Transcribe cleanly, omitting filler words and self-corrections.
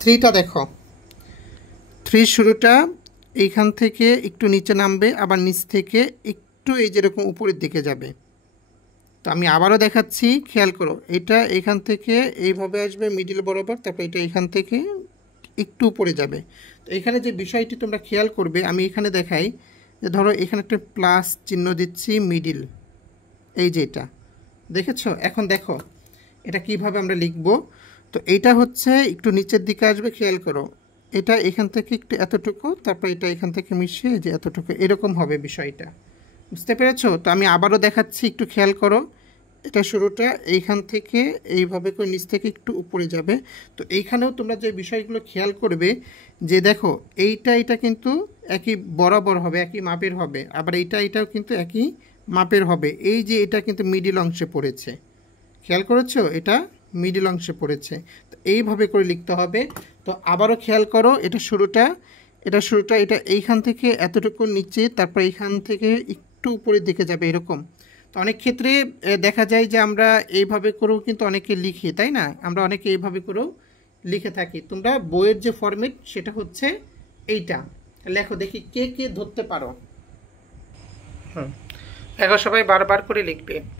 থ্রিটা দেখো, থ্রি শুরুটা এইখান থেকে একটু নিচে নামবে, আবার নিচ থেকে একটু এই যেরকম উপরের দিকে যাবে। তো আমি আবারও দেখাচ্ছি, খেয়াল করো, এটা এখান থেকে এইভাবে আসবে মিডিল বরাবর, তারপর এটা এখান থেকে একটু উপরে যাবে। তো এখানে যে বিষয়টি তোমরা খেয়াল করবে, আমি এখানে দেখাই যে ধরো এখানে একটা প্লাস চিহ্ন দিচ্ছি মিডিল, এই যে এটা দেখেছো। এখন দেখো এটা কিভাবে আমরা লিখব। তো এইটা হচ্ছে একটু নিচের দিকে আসবে, খেয়াল করো, এটা এখান থেকে একটু এতটুকু, তারপর এটা এখান থেকে মিশিয়ে যে এতটুকু, এরকম হবে বিষয়টা। বুঝতে পেরেছো? তো আমি আবারও দেখাচ্ছি, একটু খেয়াল করো, এটা শুরুটা এইখান থেকে এইভাবে করে নিচ থেকে একটু উপরে যাবে। তো এইখানেও তোমরা যে বিষয়গুলো খেয়াল করবে যে দেখো এটা কিন্তু একই বরাবর হবে, একই মাপের হবে, আবার এটাও কিন্তু একই মাপের হবে। এই যে এটা কিন্তু মিডিল অংশে পড়েছে, খেয়াল করেছো, এটা মিডিল অংশে পড়েছে। তো এইভাবে করে লিখতে হবে। তো আবারও খেয়াল করো, এটা শুরুটা এটা এইখান থেকে এতটুকু নিচে, তারপর এইখান থেকে একটু উপরের দিকে যাবে এরকম। তো অনেক ক্ষেত্রে দেখা যায় যে আমরা এইভাবে করেও কিন্তু অনেকে লিখি, তাই না? আমরা অনেকে এইভাবে করেও লিখে থাকি। তোমরা বইয়ের যে ফরম্যাট সেটা হচ্ছে এইটা। লেখো দেখি কে কে ধরতে পারো। হুম, দেখো সবাই বারবার করে লিখবে।